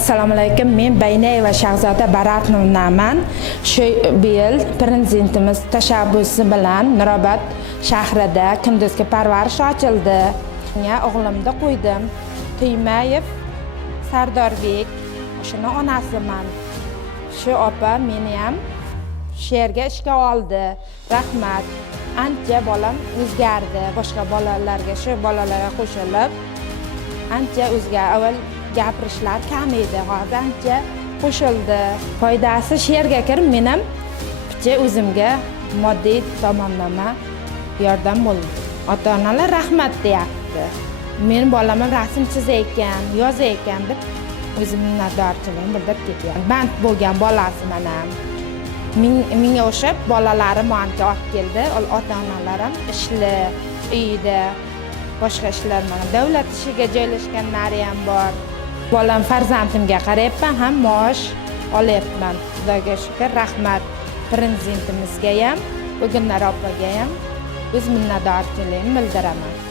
Assalomu alaykum. Men Baynayeva Shahzoda Baratnovnaman. Shu yil prezidentimiz tashabbusi bilan Nurobod shahrida kunduzgi parvarish ochildi. Menga o'g'limni qo'ydim. Tuymayev Sardorbek, o'shini onasiman. Shu opa meni ham shu yerga ishga oldi. Rahmat. Ancha bolam o'zgardi. Boshqa bolalarga, shu bolalarga qo'shilib ancha o'zgardi. Avval gapirishlar kam edi, hozir ancha qo'shildi. Foydasi shu yerga kirib, men ham picha o'zimga moddiy tomonlama yordam bo'ldi. Ota-onalar rahmat deyapti. Men bolam rasm chizayotgan, yozayotgan deb o'zim minnatdorchiligimni bildirib ketaman. Band bo'lgan bolasiman ham. Menga o'xshab bolalarim menga olib keldi. Ota-onalarim ishli, uyda boshqa ishlar bilan davlat ishiga joylashganlari ham bor. Bolam farzandimga qarayapman, ham maosh olyapman. Xudoga shukr, rahmat prezidentimizga ham, O'g'illar opaga ham o'z minnatdorchiligimni bildiraman.